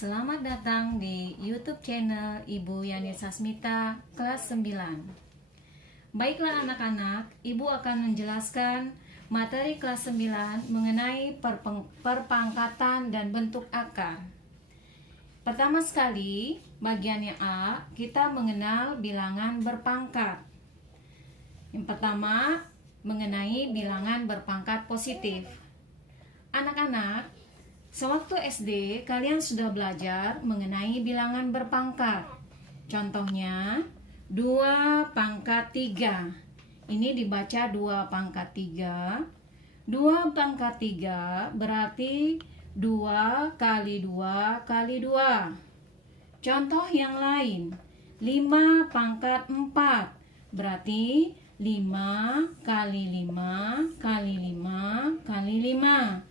Selamat datang di YouTube channel Ibu Yani Sasmita kelas 9. Baiklah anak-anak, Ibu akan menjelaskan materi kelas 9 mengenai perpangkatan dan bentuk akar. Pertama sekali, bagian yang A, kita mengenal bilangan berpangkat. Yang pertama, mengenai bilangan berpangkat positif. Anak-anak, sewaktu SD, kalian sudah belajar mengenai bilangan berpangkat. Contohnya, 2 pangkat 3. Ini dibaca 2 pangkat 3. 2 pangkat 3 berarti 2 kali 2 kali 2. Contoh yang lain, 5 pangkat 4 berarti 5 kali 5 kali 5 kali 5.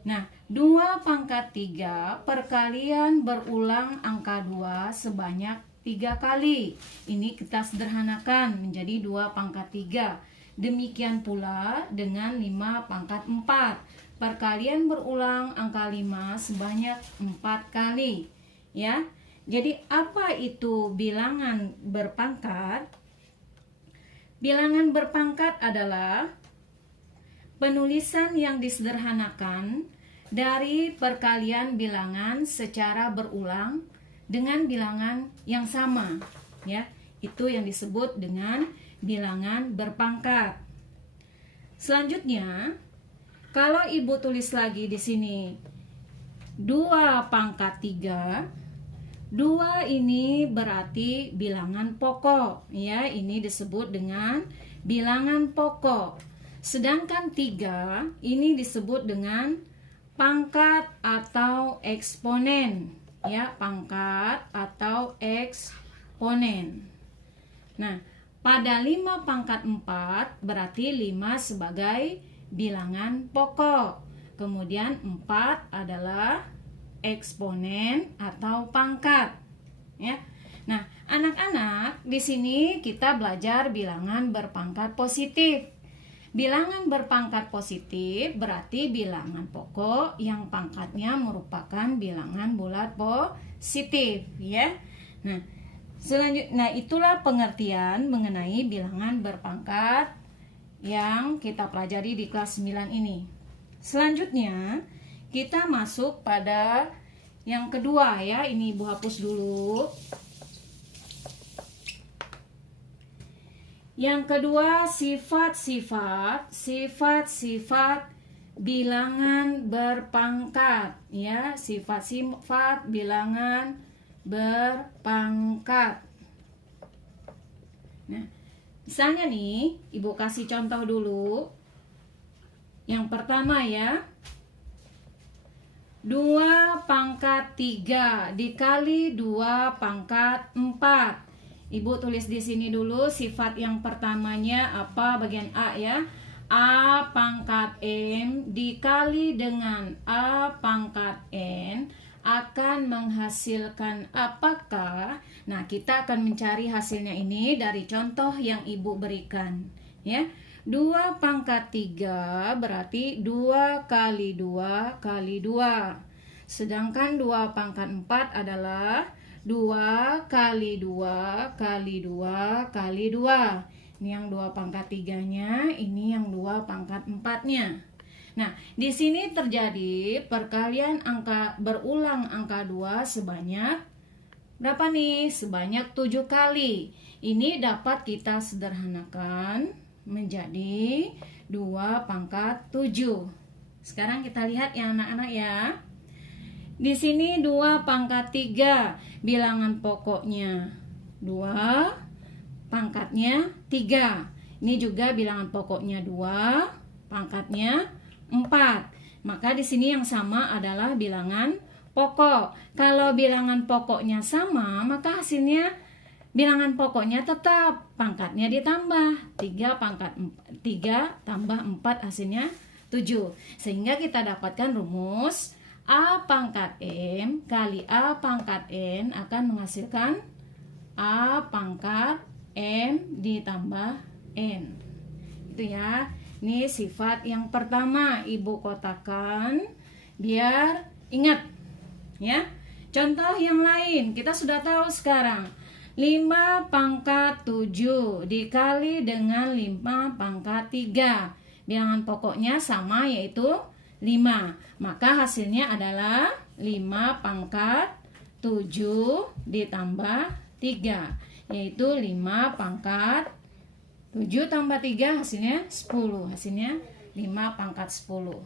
Nah, 2 pangkat 3 perkalian berulang angka 2 sebanyak 3 kali. Ini kita sederhanakan menjadi 2 pangkat 3. Demikian pula dengan 5 pangkat 4. Perkalian berulang angka 5 sebanyak 4 kali. Ya. Jadi apa itu bilangan berpangkat? Bilangan berpangkat adalah penulisan yang disederhanakan dari perkalian bilangan secara berulang dengan bilangan yang sama, ya. Itu yang disebut dengan bilangan berpangkat. Selanjutnya, kalau Ibu tulis lagi di sini 2 pangkat 3, 2 ini berarti bilangan pokok, ya. Ini disebut dengan bilangan pokok. Sedangkan 3 ini disebut dengan pangkat atau eksponen, ya, pangkat atau eksponen. Nah, pada 5 pangkat 4 berarti 5 sebagai bilangan pokok. Kemudian 4 adalah eksponen atau pangkat, ya. Nah, anak-anak, di sini kita belajar bilangan berpangkat positif. Bilangan berpangkat positif berarti bilangan pokok yang pangkatnya merupakan bilangan bulat positif, ya. Nah, selanjutnya itulah pengertian mengenai bilangan berpangkat yang kita pelajari di kelas 9 ini. Selanjutnya, kita masuk pada yang kedua, ya. Ini Ibu hapus dulu. Yang kedua, sifat-sifat bilangan berpangkat, ya, sifat-sifat bilangan berpangkat. Nah, misalnya nih, Ibu kasih contoh dulu. Yang pertama, ya, 2 pangkat 3 dikali 2 pangkat 4. Ibu tulis di sini dulu sifat yang pertamanya apa, bagian A, ya. A pangkat M dikali dengan A pangkat N akan menghasilkan apakah? Nah, kita akan mencari hasilnya ini dari contoh yang Ibu berikan, ya. 2 pangkat 3 berarti 2 kali 2 kali 2. Sedangkan 2 pangkat 4 adalah 2 kali 2 kali 2 kali 2. Ini yang 2 pangkat 3-nya, ini yang 2 pangkat 4-nya. Nah, di sini terjadi perkalian angka berulang angka 2 sebanyak berapa nih? Sebanyak 7 kali. Ini dapat kita sederhanakan menjadi 2 pangkat 7. Sekarang kita lihat ya anak-anak, ya. Di sini 2 pangkat 3, bilangan pokoknya 2, pangkatnya 3. Ini juga bilangan pokoknya 2, pangkatnya 4. Maka di sini yang sama adalah bilangan pokok. Kalau bilangan pokoknya sama, maka hasilnya bilangan pokoknya tetap, pangkatnya ditambah. 3 pangkat 3 tambah 4 hasilnya 7. Sehingga kita dapatkan rumus A pangkat M kali A pangkat N akan menghasilkan A pangkat M ditambah N. Itu, ya. Ini sifat yang pertama, Ibu kotakan biar ingat, ya. Contoh yang lain, kita sudah tahu sekarang. 5 pangkat 7 dikali dengan 5 pangkat 3. Bilangan pokoknya sama, yaitu 5. Maka hasilnya adalah 5 pangkat 7 ditambah 3, yaitu 5 pangkat 7 tambah 3 hasilnya 10. Hasilnya 5 pangkat 10.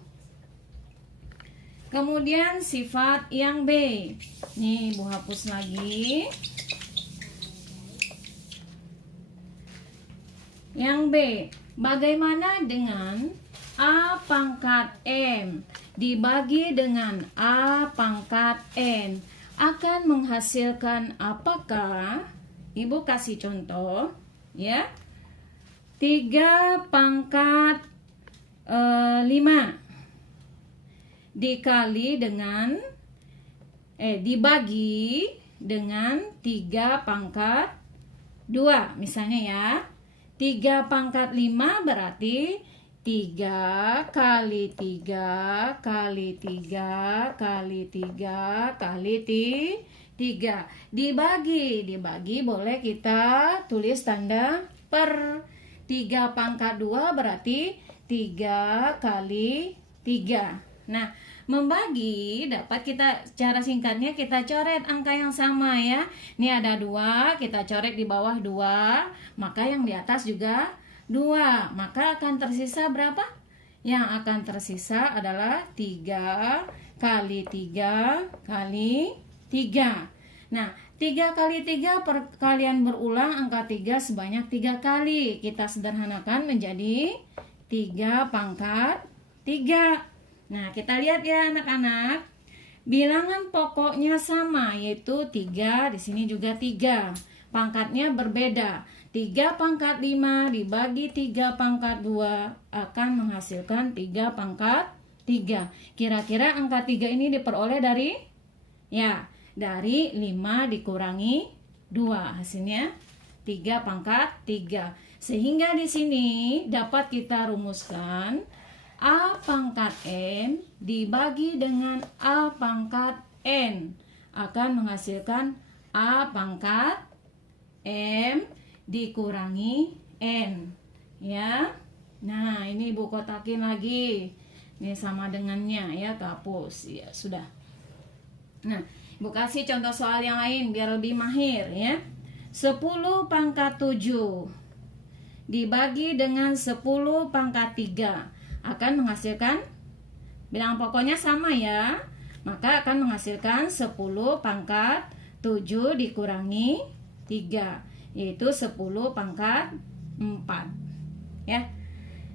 Kemudian sifat yang B. Nih, Bu hapus lagi. Yang B, bagaimana dengan A pangkat M dibagi dengan A pangkat N akan menghasilkan apakah? Ibu kasih contoh ya. 3 pangkat 5 dikali dengan dibagi dengan 3 pangkat 2 misalnya ya. 3 pangkat 5 berarti 3 kali 3 kali 3 kali 3 kali 3 dibagi boleh kita tulis tanda per. 3 pangkat 2 berarti 3 kali 3. Nah, membagi dapat kita, cara singkatnya kita coret angka yang sama ya. Ini ada 2, kita coret di bawah 2, maka yang di atas juga 2. Maka akan tersisa berapa? Yang akan tersisa adalah 3 kali 3 kali 3. Nah, 3 kali 3 perkalian berulang angka 3 sebanyak 3 kali. Kita sederhanakan menjadi 3 pangkat 3. Nah, kita lihat ya anak-anak. Bilangan pokoknya sama, yaitu 3, di sini juga 3. Pangkatnya berbeda. 3 pangkat 5 dibagi 3 pangkat 2 akan menghasilkan 3 pangkat 3. Kira-kira angka 3 ini diperoleh dari? Ya, dari 5 dikurangi 2. Hasilnya 3 pangkat 3. Sehingga di sini dapat kita rumuskan A pangkat M dibagi dengan A pangkat N akan menghasilkan A pangkat M dikurangi N. Ya. Nah, ini Ibu kotakin lagi. Ini sama dengannya ya, hapus. Ya, sudah. Nah, Ibu kasih contoh soal yang lain biar lebih mahir ya. 10 pangkat 7 dibagi dengan 10 pangkat 3 akan menghasilkan, bilangan pokoknya sama ya, maka akan menghasilkan 10 pangkat 7 dikurangi 3, yaitu 10 pangkat 4 ya.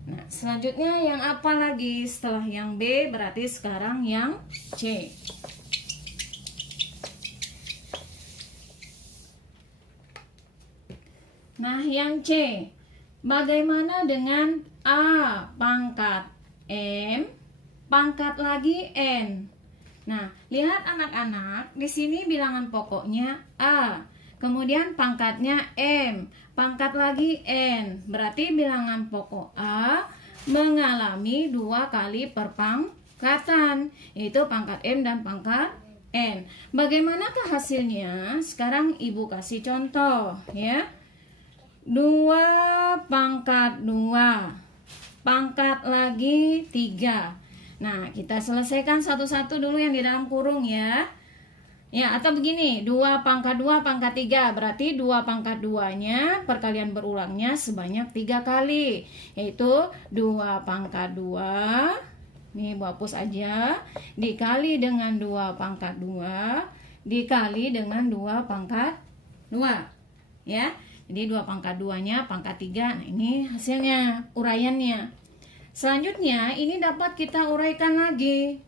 Nah, selanjutnya yang apa lagi setelah yang B? Berarti sekarang yang C. Nah, yang C, bagaimana dengan A pangkat M pangkat lagi N? Nah, lihat anak-anak, di sini bilangan pokoknya A, kemudian pangkatnya M, pangkat lagi N. Berarti bilangan pokok A mengalami 2 kali perpangkatan, yaitu pangkat M dan pangkat N. Bagaimanakah hasilnya? Sekarang Ibu kasih contoh ya. 2 pangkat 2 pangkat lagi 3. Nah, kita selesaikan satu-satu dulu yang di dalam kurung ya. Ya, atau begini, 2 pangkat 2 pangkat 3. Berarti 2 pangkat 2-nya perkalian berulangnya sebanyak 3 kali. Yaitu 2 pangkat 2. Nih, Bu hapus aja. Dikali dengan 2 pangkat 2. Dikali dengan 2 pangkat 2. Ya. Jadi 2 pangkat 2-nya pangkat 3. Nah, ini hasilnya, uraiannya. Selanjutnya, ini dapat kita uraikan lagi.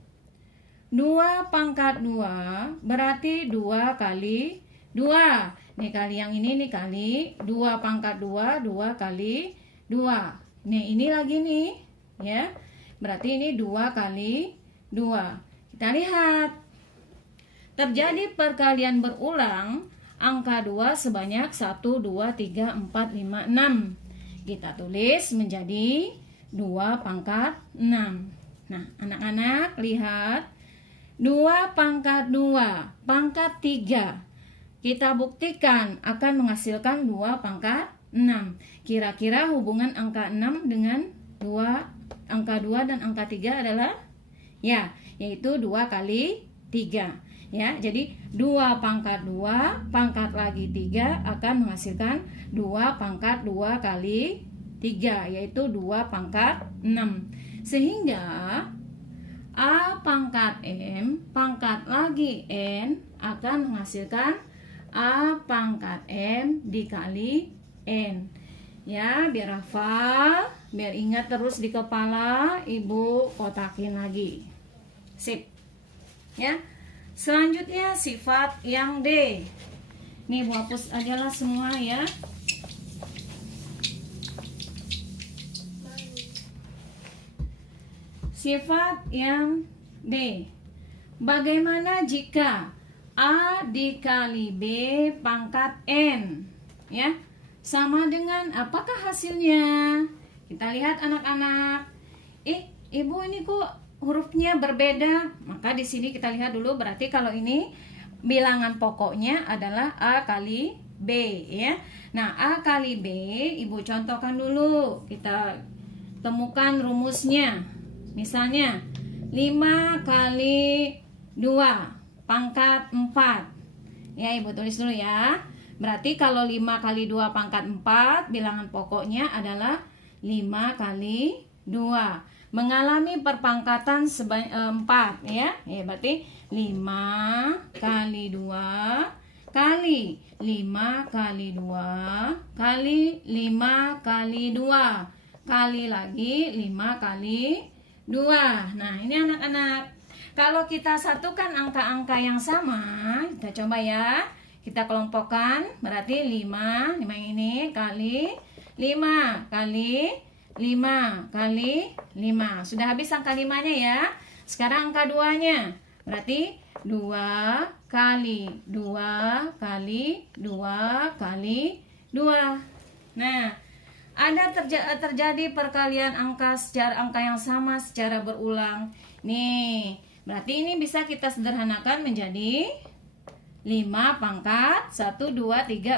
2 pangkat 2 berarti 2 kali 2. Nih kali yang ini kali 2 pangkat 2, 2 kali 2. Nih, ini lagi nih, ya. Berarti ini 2 kali 2. Kita lihat. Terjadi perkalian berulang angka 2 sebanyak 1, 2, 3, 4, 5, 6. Kita tulis menjadi 2 pangkat 6. Nah, anak-anak lihat. 2 pangkat 2 pangkat 3. Kita buktikan akan menghasilkan 2 pangkat 6. Kira-kira hubungan angka 6 dengan angka 2 dan angka 3 adalah yaitu 2 kali 3. Ya, jadi 2 pangkat 2 pangkat lagi 3 akan menghasilkan 2 pangkat 2 kali 3, yaitu 2 pangkat 6. Sehingga A pangkat M pangkat lagi N akan menghasilkan A pangkat M dikali N. Ya, biar hafal, biar ingat terus di kepala, Ibu kotakin lagi. Sip. Ya. Selanjutnya sifat yang D. Nih, Bu hapus aja lah semua ya. Sifat yang D. Bagaimana jika A dikali B pangkat N? Ya, sama dengan apakah hasilnya? Kita lihat anak-anak. Ibu ini kok hurufnya berbeda? Maka di sini kita lihat dulu, berarti kalau ini bilangan pokoknya adalah A kali B ya. Nah, A kali B Ibu contohkan dulu. Kita temukan rumusnya. Misalnya 5 kali 2 pangkat 4. Ya, Ibu tulis dulu ya. Berarti kalau 5 kali 2 pangkat 4 bilangan pokoknya adalah 5 kali 2. Mengalami perpangkatan 4 ya. Berarti 5 kali 2 kali 5 kali 2 kali 5 kali 2 kali lagi 5 kali 2. Nah, ini anak-anak, kalau kita satukan angka-angka yang sama, kita coba ya, kita kelompokkan, berarti 5 yang ini kali 5 kali 5 kali 5. Sudah habis angka 5-nya ya. Sekarang angka 2-nya. Berarti 2 kali 2 kali 2 kali 2. Nah, ada terjadi perkalian angka secara angka yang sama secara berulang. Nih, berarti ini bisa kita sederhanakan menjadi 5 pangkat 1, 2, 3,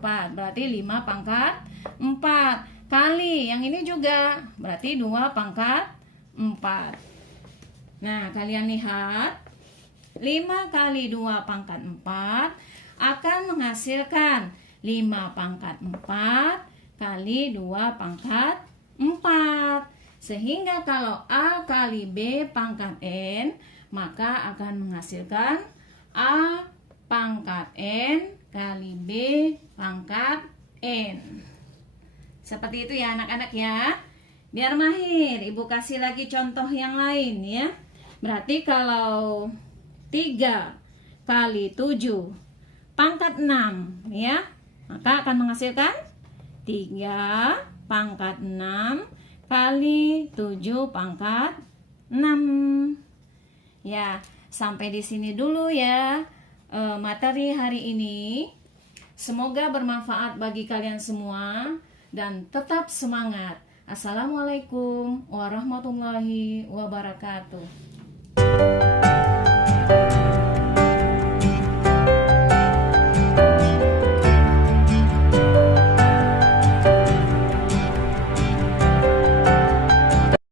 4. Berarti 5 pangkat 4 kali yang ini juga, berarti 2 pangkat 4. Nah, kalian lihat 5 kali 2 pangkat 4 akan menghasilkan 5 pangkat 4 kali 2 pangkat 4. Sehingga kalau A kali B pangkat N, maka akan menghasilkan A pangkat N kali B pangkat N. Seperti itu ya anak-anak ya. Biar mahir, Ibu kasih lagi contoh yang lain ya. Berarti kalau 3 kali 7 pangkat 6 ya, maka akan menghasilkan 3 pangkat 6 kali 7 pangkat 6. Ya, sampai di sini dulu ya materi hari ini. Semoga bermanfaat bagi kalian semua dan tetap semangat. Assalamualaikum warahmatullahi wabarakatuh.